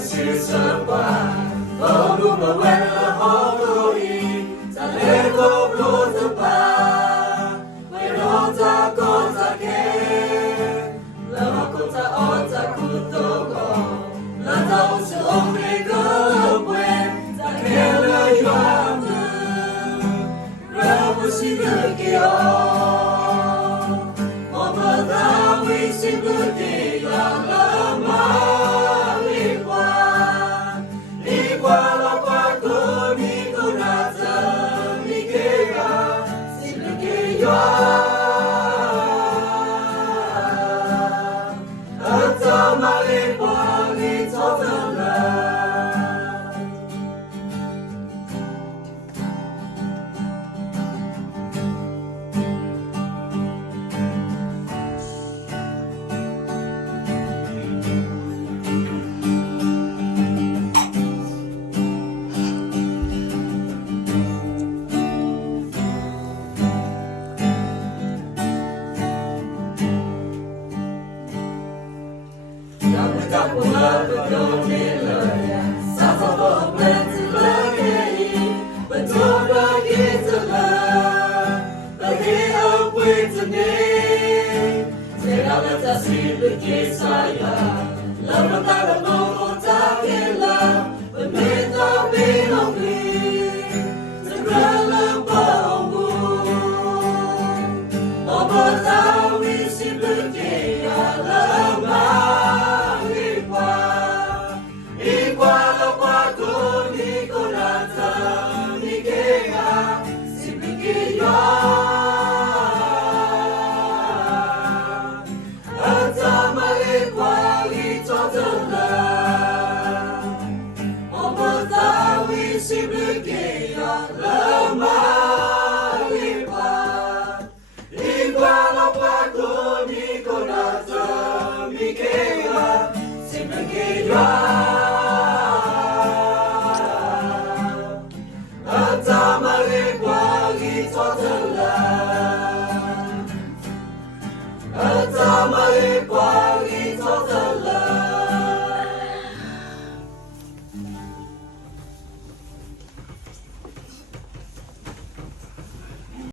sự sớm qua có đủ mà quen là họ đôi ta lê có đủ thứ ba quay đó ta có ta kê là mà có ta ở ta cụ tô có là ta ôn sự ôn đi có quên ta kê lời doa mơ ra bố xin được kia một bờ ta vì xin được đi là Hãy subscribe cho kênh Ghiền Mì Gõ để không bỏ lỡ những video hấp dẫn.